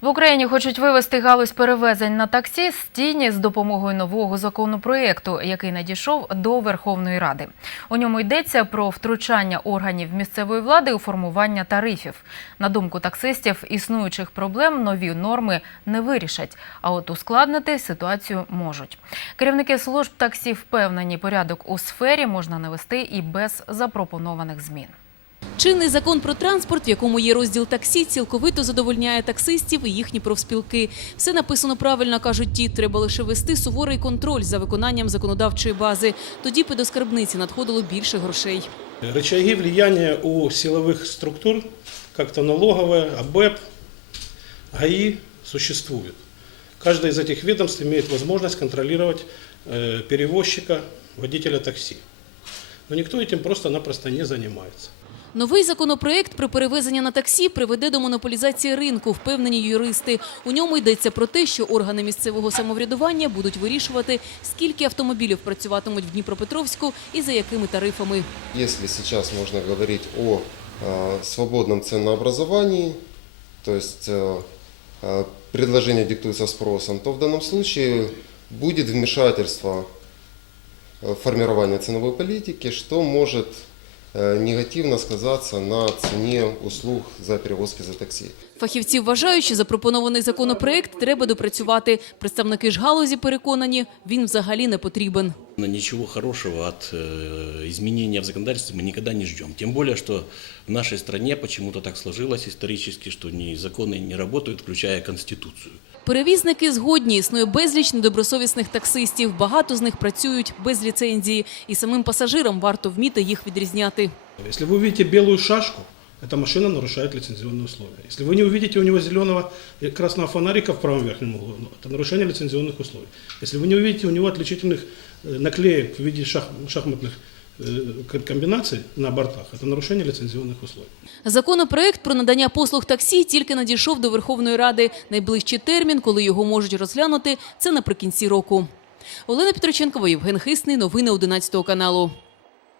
В Україні хочуть вивести галузь перевезень на таксі з тіні з допомогою нового законопроєкту, який надійшов до Верховної Ради. У ньому йдеться про втручання органів місцевої влади у формування тарифів. На думку таксистів, існуючих проблем нові норми не вирішать, а от ускладнити ситуацію можуть. Керівники служб таксі впевнені, порядок у сфері можна навести і без запропонованих змін. Чинний закон про транспорт, в якому є розділ таксі, цілковито задовольняє таксистів і їхні профспілки. Все написано правильно, кажуть ті. Треба лише вести суворий контроль за виконанням законодавчої бази. Тоді б і до скарбниці надходило більше грошей. Рычаги влияния у силовых структур, как-то налоговая, АБЭП, ГАИ существуют. Каждое из этих ведомств имеет возможность контролировать э, перевозчика, водителя такси. Но никто этим просто-напросто не занимается. Новий законопроект про перевезення на таксі приведе до монополізації ринку, впевнені юристи. У ньому йдеться про те, що органи місцевого самоврядування будуть вирішувати, скільки автомобілів працюватимуть в Дніпропетровську і за якими тарифами. Если сейчас можно говорить о э, свободном ценообразовании, то есть э, э, предложение диктуется спросом, то в данном случае будет вмешательство э, в формирование ценовой политики, что может э, негативно сказаться на цене услуг за перевозки за такси. Фахівці вважають, що запропонований законопроект треба допрацювати. Представники ж галузі переконані, він взагалі не потрібен. Но Ничего хорошего от э, изменения в законодательстве мы никогда не ждем. Тем более, что в нашей стране почему-то так сложилось исторически, что ни законы не работают, включая Конституцию. Перевізники згодні, існує безліч недобросовісних таксистів. Багато з них працюють без ліцензії. І самим пасажирам варто вміти їх відрізняти. Если вы увидите белую шашку, эта машина нарушает лицензионные условия. Если вы не увидите у него зеленого и красного фонарика в правом верхнем углу, ну, это нарушение лицензионных условий. Если вы не увидите у него отличительных э, наклеек в виде шах- шахматных э, к- комбинаций на бортах, это нарушение лицензионных условий. Законопроект про надання послуг таксі тільки надійшов до Верховної Ради. Найближчий термін, коли його можуть розглянути, це наприкінці року. Олена Петроченкова, Євген Хисний. Новини 11 каналу.